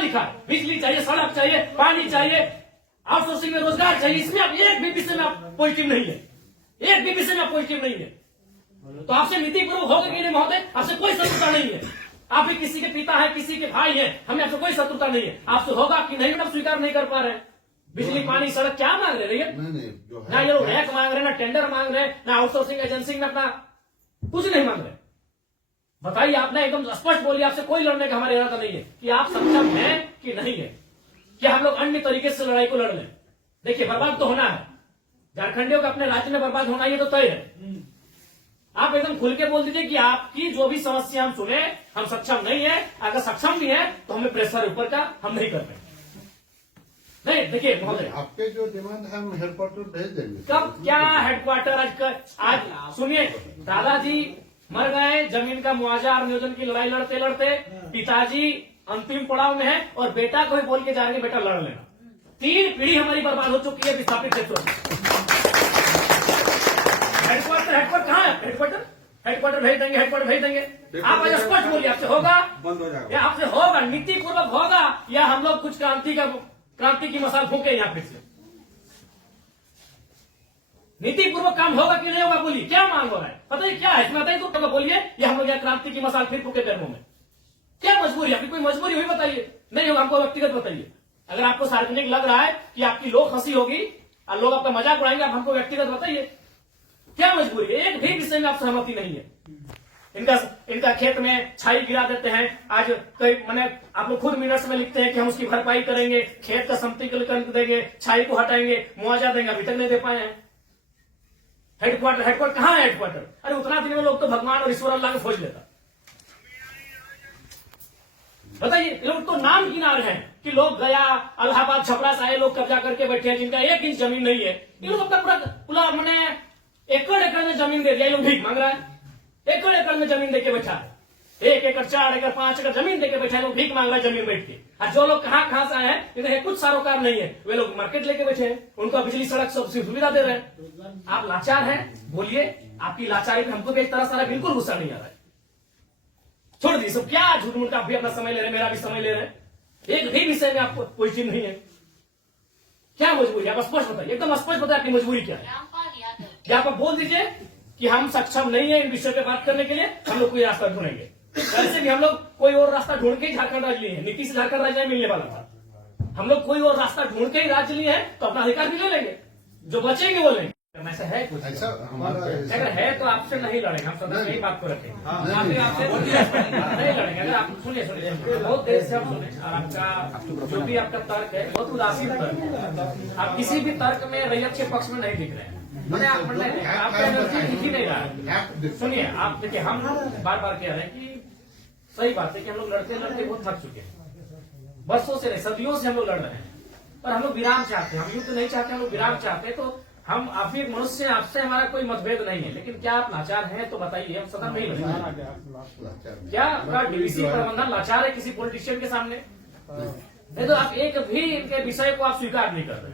लिखा है? बिजली चाहिए, सड़क चाहिए, पानी चाहिए, आउटसोर्सिंग में रोजगार चाहिए, इसमें आप एक भी विषय में आप पॉजिटिव नहीं है, एक भी विषय में आप पॉजिटिव नहीं है। तो आपसे नीतिपूर्वक होगा कि नहीं महोदय? आपसे कोई शत्रुता नहीं है, आप भी किसी के पिता है, किसी के भाई है, हमें आपसे कोई शत्रुता नहीं है। आपसे होगा कि नहीं आप स्वीकार नहीं कर पा रहे हैं। बिजली पानी सड़क क्या मांग रहे हैं? ना ये लोग रैक मांग रहे हैं, ना टेंडर मांग रहे हैं, ना आउटसोर्सिंग एजेंसी में अपना कुछ नहीं मांग रहे। बताइए, आपने एकदम स्पष्ट बोलिए, आपसे कोई लड़ने का हमारा इरादा नहीं है कि आप सक्षम हैं कि नहीं है, क्या हम लोग अन्य तरीके से लड़ाई को लड़ लें। देखिए, बर्बाद तो होना है, झारखंडियों का अपने राज्य में बर्बाद होना ये तो तय है। आप एकदम खुल के बोल दीजिए कि आपकी जो भी समस्या हम सुने, हम सक्षम नहीं है, अगर सक्षम भी है तो हमें प्रेशर ऊपर का हम नहीं कर रहे। नहीं, देखिए महोदय, आपके जो डिमांड है हम हेडक्वार्टर भेज देंगे। कब क्या हेडक्वार्टर? आज सुनिए, दादाजी मर गए, जमीन का मुआवजा और नियोजन की लड़ाई लड़ते लड़ते पिताजी अंतिम पड़ाव में है और बेटा को ही बोल के जा रहे बेटा लड़ लेना। 3 पीढ़ी हमारी बर्बाद हो चुकी है विस्थापित क्षेत्रों में। हेडक्वार्टर कहाँ है? हेडक्वार्टर भेज देंगे, हेडक्वार्टर भेज देंगे। आप आज स्पष्ट बोलिए, आपसे होगा बंद हो जाएगा, या आपसे होगा नीतिपूर्वक होगा, या हम लोग कुछ क्रांति की मसाल फूके यहाँ फिर से? नीतिपूर्वक काम होगा कि नहीं होगा? बोलिए, क्या मांग हो रहा है? पता है क्या है इसमें? बताइए तो बोलिए, या हम लोग यहाँ क्रांति की मसाल फिर फूके कर्मों में? क्या मजबूरी? आपकी कोई मजबूरी हुई बताइए। नहीं होगा, हमको व्यक्तिगत बताइए। अगर आपको सार्वजनिक लग रहा है कि आपकी लोग हंसी होगी और लोग आपका मजाक उड़ाएंगे, आप हमको व्यक्तिगत बताइए, क्या मजबूरी? एक भी विषय में आप सहमति नहीं है। इनका खेत में छाई गिरा देते हैं, आज कई मैंने आप लोग खुद मिनट्स में लिखते हैं कि हम उसकी भरपाई करेंगे, खेत का समतलीकरण देंगे, छाई को हटाएंगे, मुआवजा देंगे, अभी तक नहीं दे पाए हैं। हेडक्वार्टर कहाँ है? हेडक्वार्टर अरे उतना दिन में लोग तो भगवान और ईश्वर अल्लाह को खोज लेता। बताइए, लोग तो नाम गिना रहे हैं कि लोग गया इलाहाबाद छपरा से आए लोग कब्जा करके बैठे हैं, जिनका 1 इंच जमीन नहीं है। ये लोग अपना पूरा मैंने एकड़ में जमीन दे दिया, ये लोग भीख मांग रहा है। एकड़ में जमीन देके बैठा है, 1 एकड़ 4 एकड़ 5 एकड़ जमीन देके बैठा है, लोग भीख मांग रहा है जमीन बैठ के। और जो लोग कहाँ से आए हैं, इन्हें कुछ सारोकार नहीं है, वे लोग मार्केट लेके बैठे हैं, उनको बिजली सड़क सब सुविधा दे रहे हैं। आप लाचार हैं, बोलिए, आपकी लाचारी पे हमको भी एक तरह से बिल्कुल गुस्सा नहीं आ रहा है। छोड़ दीजिए सब, क्या झूठ मूठ आप भी अपना समय ले रहे हैं, मेरा भी समय ले रहे हैं, एक भी विषय में आपको कोई चीज नहीं है। क्या मजबूरी? आप स्पष्ट बताइए, एकदम स्पष्ट बताइए आपकी मजबूरी क्या है। क्या आप बोल दीजिए कि हम सक्षम नहीं है इन विषयों पे बात करने के लिए, हम लोग कोई रास्ता ढूंढेंगे। वैसे भी हम लोग कोई और रास्ता ढूंढ के ही झारखंड राज्य लिए हैं, नीतीश से झारखंड राज्य मिलने वाला था। हम लोग कोई और रास्ता ढूंढ के ही राज्य लिए हैं, तो अपना अधिकार भी ले लेंगे, जो बचेंगे वो लेंगे। ऐसा है कुछ? ऐसा हमारा अगर है तो आपसे नहीं लड़ेंगे, हम सदन में ही बात को रखेंगे। आपसे नहीं लड़ेंगे। अगर आप सुनिए बहुत देर से हम सुने, और आपका जो भी आपका तर्क है बहुत उदासीन तर्क है। आप किसी भी तर्क में रैयत के पक्ष में नहीं दिख रहे हैं, आपका एनर्जी दिख ही नहीं रहा है। सुनिए, आप देखिए, हम बार बार कह रहे हैं कि सही बात है कि हम लोग लड़ते लड़ते बहुत थक चुके हैं, बरसों से नहीं सदियों से हम लोग लड़ रहे हैं, पर हम लोग विराम चाहते हैं। हम युद्ध नहीं चाहते, हम लोग विराम चाहते हैं। तो हम आप भी एक मनुष्य हैं, आपसे हमारा कोई मतभेद नहीं है, लेकिन क्या आप लाचार हैं तो बताइए, हम सदन में ही लड़ेंगे। क्या आपका डीवीसी प्रबंधन लाचार है किसी पॉलिटिशियन के सामने? नहीं तो आप एक भी इनके विषय को आप स्वीकार नहीं कर रहे।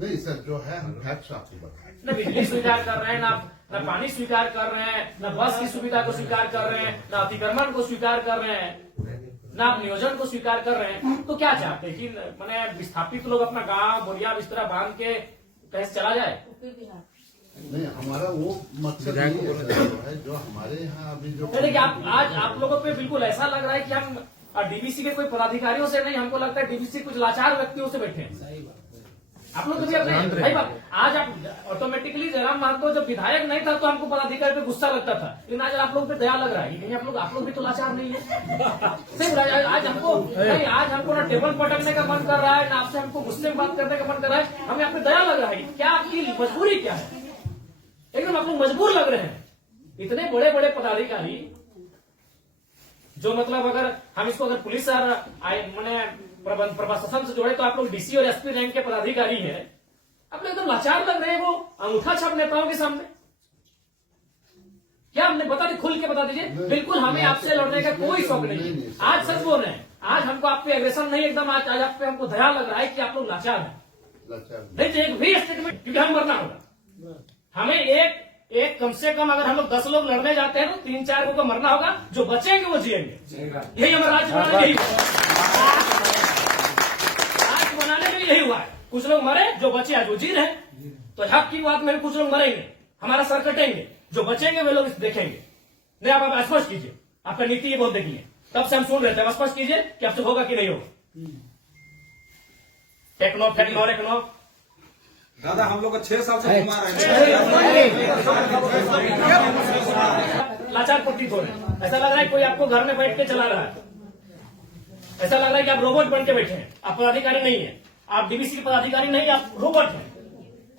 नहीं सर, जो है हम फैक्ट्स आपको बताएं। न बिजली स्वीकार कर रहे हैं, न पानी स्वीकार कर रहे हैं, न बस की सुविधा को स्वीकार कर रहे हैं, न अतिक्रमण को स्वीकार कर रहे हैं, न आप नियोजन को स्वीकार कर रहे हैं। तो क्या चाहते हैं कि मैंने विस्थापित लोग अपना गांव बोरिया बिस्तरा बांध के कहीं चला जाए? नहीं, हमारा वो मकसद नहीं है जो हमारे यहाँ अभी जो देखिए, आज आप लोगों पे बिल्कुल ऐसा लग रहा है कि हम डीवीसी के कोई पदाधिकारियों से नहीं, हमको लगता है डीवीसी कुछ लाचार व्यक्तियों से बैठे हैं। आप लोग कभी अपने भाई बात, आज आप ऑटोमेटिकली जयराम महतो जब विधायक नहीं था तो हमको पदाधिकारी पे गुस्सा लगता था, लेकिन आज आप लोग पे दया लग रहा है। कहीं आप लोग भी तो लाचार नहीं है। आज हमको ना टेबल पटकने का मन कर रहा है, ना आपसे हमको गुस्से में बात करने का मन कर रहा है, हमें आप पे दया लग रहा है। क्या आपकी मजबूरी क्या है? एकदम आप लोग मजबूर लग रहे हैं। इतने बड़े बड़े पदाधिकारी जो मतलब अगर हम इसको अगर पुलिस मैंने प्रशासन से जोड़े तो आप लोग डीसी और एसपी रैंक के पदाधिकारी हैं, आप लोग एकदम लाचार लग रहे हैं वो अंगूठा छाप नेताओं के सामने। क्या हमने बता दी, खुल के बता दीजिए। बिल्कुल हमें आपसे लड़ने का कोई शौक नहीं है। आज सच बोल रहे हैं, आज हमको आप पे एग्रेशन नहीं, एकदम आज आप पे हमको दया लग रहा है कि आप लोग लाचार हैं। नहीं तो एक भी स्टेटमेंट, क्योंकि हम मरना होगा, हमें एक कम से कम अगर हम लोग 10 लोग लड़ने जाते हैं तो 3-4 को मरना होगा, जो बचेंगे वो जिएंगे। यही हमारा राज्य बनाना, यही यही हुआ है, कुछ लोग मरे, जो बचे आज वो जी रहे। तो हक की बात में कुछ लोग मरेंगे, हमारा सर कटेंगे, जो बचेंगे वे लोग देखेंगे। नहीं, आप स्पष्ट कीजिए, आपका नीति ये बहुत देखिए, तब से हम सुन रहे थे, आप स्पष्ट कीजिए कि आपसे होगा कि नहीं होगा। टेक्नो फेक्नो रेक्नो दादा हम लोग को 6 साल से घुमा रहे हैं। लाचार प्रतीत हो रहे हैं, ऐसा लग रहा है कोई आपको घर में बैठ के चला रहा है, ऐसा लग रहा है कि आप रोबोट बन के बैठे हैं, आप पदाधिकारी नहीं है, आप डीवीसी के पदाधिकारी नहीं, आप रोबोट हैं।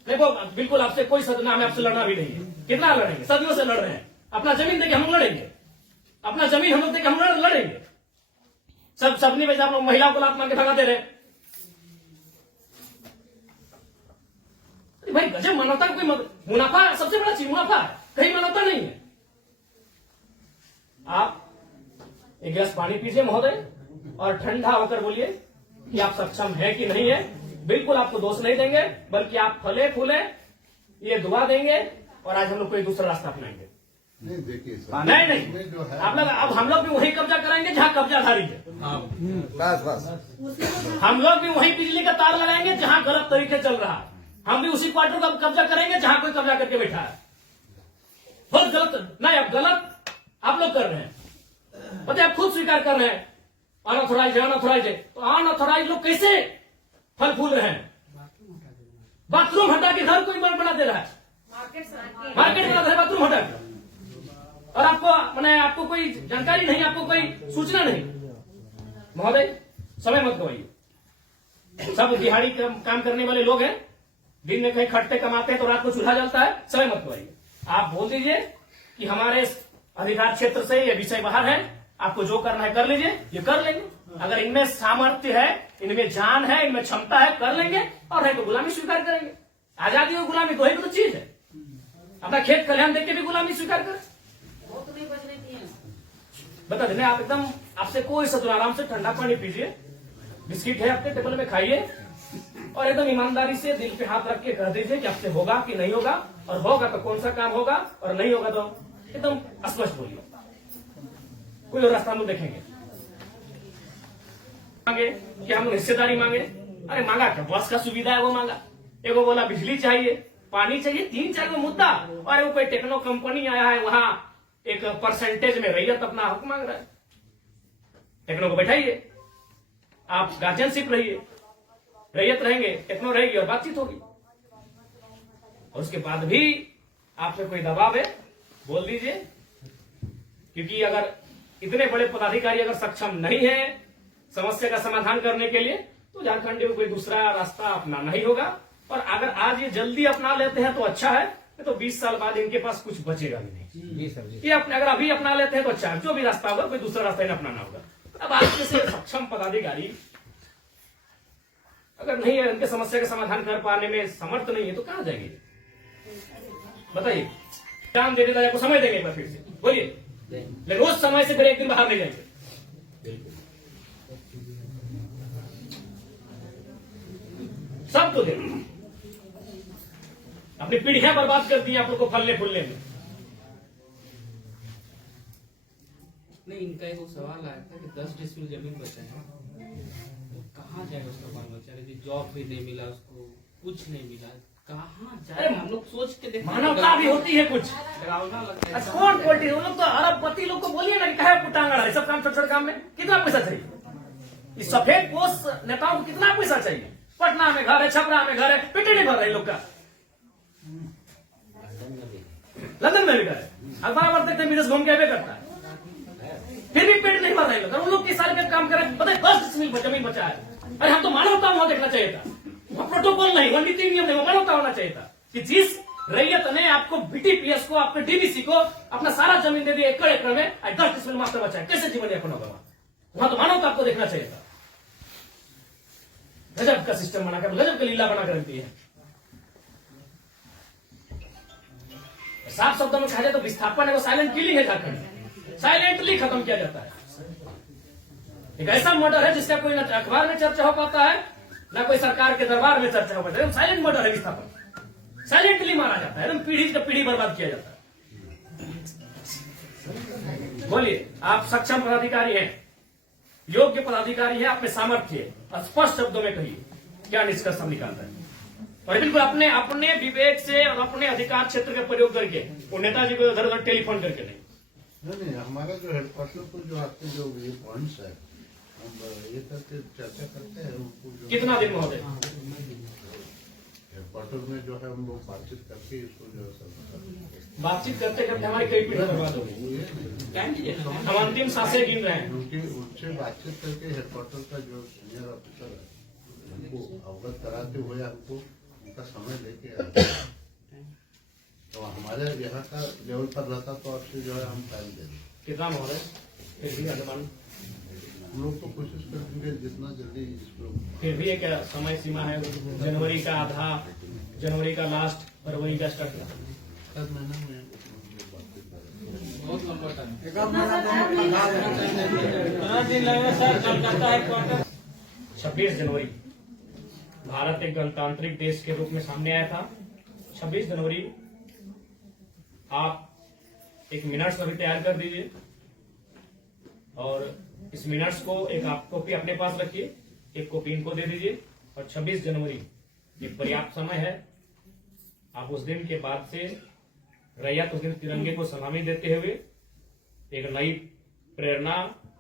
देखो बिल्कुल आपसे कोई सदना, हमें आपसे लड़ना भी नहीं है, कितना लड़ेंगे, सदियों से लड़ रहे हैं, अपना जमीन देके हम लोग लड़ेंगे, अपना जमीन हम लोग देके हम लड़ेंगे। सबने वैसे आप लोग महिलाओं को लात मार के भगाते रहे। भाई गजब, मानवता का कोई मुनाफा सबसे बड़ा चीज मुनाफा है, कहीं मानवता नहीं है। आप एक गिलास पानी पीजिए महोदय, और ठंडा होकर बोलिए कि आप सक्षम है कि नहीं है। बिल्कुल आपको दोष नहीं देंगे, बल्कि आप फले फूले ये दुआ देंगे, और आज हम लोग कोई दूसरा रास्ता अपनाएंगे। नहीं देखिए सर, नहीं जो है आप लोग, अब हम लोग भी वही कब्जा कराएंगे जहां कब्जाधारी है। हम लोग भी वही बिजली का तार लगाएंगे जहां गलत तरीके चल रहा है। हम भी उसी क्वार्टर का कब्जा करेंगे जहां कोई कब्जा करके बैठा है। बहुत गलत, नहीं अब गलत आप लोग कर रहे हैं, पता है, आप खुद स्वीकार कर रहे हैं अनऑथोराइज है, अनऑथोराइज है। तो अनऑथोराइज लोग कैसे फल फूल रहे हैं? बाथरूम हटा के घर कोई बना दे रहा है, मार्केट बना दे रहा है बाथरूम हटा के, और आपको मैंने आपको कोई जानकारी नहीं, आपको कोई सूचना नहीं। महोदय समय मत गवाइए, सब दिहाड़ी काम करने वाले लोग हैं, दिन में कहीं खटते कमाते हैं तो रात को चूल्हा जलता है, समय मत गवाइए। आप बोल दीजिए कि हमारे अधिकार क्षेत्र से ये विषय बाहर है, आपको जो करना है कर लीजिए, ये कर लेंगे। अगर इनमें सामर्थ्य है, इनमें जान है, इनमें क्षमता है, कर लेंगे, और नहीं तो गुलामी स्वीकार करेंगे। आजादी और गुलामी दो ही तो चीज है, अपना खेत खलिहान देख के भी गुलामी स्वीकार करें। बता देने आप एकदम, आपसे कोई सदुर, आराम से ठंडा पानी पीजिए, बिस्किट है आपके टेबल में खाइए, और एकदम ईमानदारी से दिल पे हाथ रख के कह दीजिए कि आपसे होगा कि नहीं होगा, और होगा तो कौन सा काम होगा, और नहीं होगा तो एकदम स्पष्ट बोलिए। कोई और रास्ता हम देखेंगे। मांगे कि हम हिस्सेदारी मांगे, अरे मांगा क्या, बस का सुविधा है वो मांगा, एगो बोला बिजली चाहिए, पानी चाहिए, 3-4 मुद्दा, और वो कोई टेक्नो कंपनी आया है वहां एक परसेंटेज में रैयत अपना हक मांग रहा है। टेक्नो को बैठाइए, आप गार्जियनशिप रहिए, रैयत रहेंगे, टेक्नो रहेगी और बातचीत होगी। और उसके बाद भी आप पे कोई दबाव है, बोल दीजिए, क्योंकि अगर इतने बड़े पदाधिकारी अगर सक्षम नहीं है समस्या का समाधान करने के लिए, तो झारखंड में कोई दूसरा रास्ता अपनाना ही होगा। और अगर आज ये जल्दी अपना लेते हैं तो अच्छा है, तो 20 साल बाद इनके पास कुछ बचेगा भी नहीं। ये अपने अगर अभी अपना लेते हैं तो अच्छा है, जो भी रास्ता होगा कोई दूसरा रास्ता इन्हें अपनाना होगा। अब आज जैसे सक्षम पदाधिकारी अगर नहीं है, उनके समस्या का समाधान कर पाने में समर्थ नहीं है, तो कहां जाएंगे? बताइए, काम दे देता, आपको समय देंगे एक बार फिर से बोलिए, लेकिन रोज समय से फिर एक दिन बाहर नहीं जाएंगे। सब तो देंगे, अपनी पीढ़ियां बर्बाद कर दी आप लोग को फलने फूलने में। नहीं, इनका एक सवाल आया था कि 10 डिसमिल जमीन बचा है, तो कहाँ जाएगा उसका बाल बच्चा? यदि जॉब भी नहीं मिला उसको, कुछ नहीं मिला, कहाँ जाए? अरे हम लोग सोच के देखो, मानवता भी होती है कुछ। डरावना लगता है। कौन क्वालिटी, वो लोग तो अरबपति लोग को बोलिए ना कि कहे पुटांगड़ है, सब काम छोटे छोटे काम में कितना पैसा चाहिए? इस सफेद पोष नेताओं को कितना पैसा चाहिए? पटना में घर है, छपरा में घर है, पेट नहीं भर रहा है लोग का, लंदन में भी घर है, अखबार पढ़ते थे, विदेश घूम के भी करता है, फिर भी पेट नहीं भर रहे लोग। उन लोग किस साल का काम करें, पता है 10 डिसमिल जमीन बचा है। अरे हम तो मानवता वहां देखना चाहिए था, वहां प्रोटोकॉल नहीं, वहां नीति नियम नहीं, वो मानवता होना चाहिए था कि जिस रैयत ने आपको बीटीपीएस को, आपके डीवीसी को अपना सारा जमीन दे दिया एकड़ एकड़ में, 10 डिसमिल मास्टर बचा है, कैसे जीवन यापन होगा? वहां तो मानवता आपको देखना चाहिए था। गजब का सिस्टम बनाकर, गजब का लीला बनाकर रखती है। साफ शब्दों में कहा जाए तो विस्थापन है, वो साइलेंट किलिंग है झारखंड में, साइलेंटली खत्म किया जाता है। एक ऐसा मर्डर है जिसका कोई न अखबार में चर्चा हो पाता है, न कोई सरकार के दरबार में चर्चा हो पाता है। साइलेंट मर्डर है विस्थापन, साइलेंटली मारा जाता है, एकदम पीढ़ी से पीढ़ी बर्बाद किया जाता है। बोलिए, आप सक्षम पदाधिकारी हैं, योग्य पदाधिकारी हैं, आप में सामर्थ्य है, स्पष्ट शब्दों में कहिए क्या निष्कर्ष हम निकालते हैं। और बिल्कुल अपने अपने विवेक से और अपने अधिकार क्षेत्र का प्रयोग करके वो नेताजी को उधर उधर टेलीफोन करके नहीं। हमारा जो हेडक्वार्टर को जो आपके जो ये पॉइंट्स है हम ये करके चर्चा करते हैं उनको जो कितना दिन महोदय हेडक्वार्टर में जो है हम लोग बातचीत करके इसको जो है सब बातचीत करते करते हमारी कई पीढ़ी बर्बाद हो गई। हम अंतिम सांसें गिन रहे हैं। क्योंकि उनसे बातचीत करके हेडक्वार्टर का जो सीनियर ऑफिसर है उनको अवगत कराते हुए हमको उनका समय लेके आते हैं। तो हमारे यहाँ का लेवल पर रहता तो आपसे जो है हम टाइम दे दें। कितना महोदय फिर भी अनुमान हम लोग तो कोशिश करेंगे जितना जल्दी इसको फिर भी एक समय सीमा है, जनवरी का आधा, जनवरी का लास्ट, फरवरी का स्टार्ट। 10 महीने में बातचीत करेंगे। बहुत लंबा टाइम। 26 जनवरी भारत एक गणतांत्रिक देश के रूप में सामने आया था। 26 जनवरी आप एक मिनट्स अभी तैयार कर दीजिए और इस मिनट्स को एक आप कॉपी अपने पास रखिए, एक कॉपी इनको दे दीजिए। और 26 जनवरी एक पर्याप्त समय है। आप उस दिन के बाद से रैयत उस दिन तिरंगे को सलामी देते हुए एक नई प्रेरणा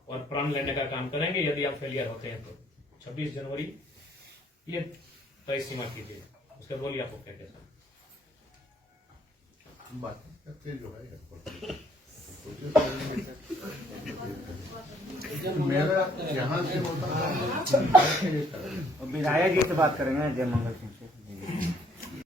और प्राण लेने का काम करेंगे। यदि आप फेलियर होते हैं तो 26 जनवरी ये तय सीमा कीजिए। उसके बोलिए आपको क्या कैसा हम बातचीत करके जो है कोशिश करेंगे। मेरा यहाँ से होता है विधायक जी से बात करेंगे जय मंगल सिंह।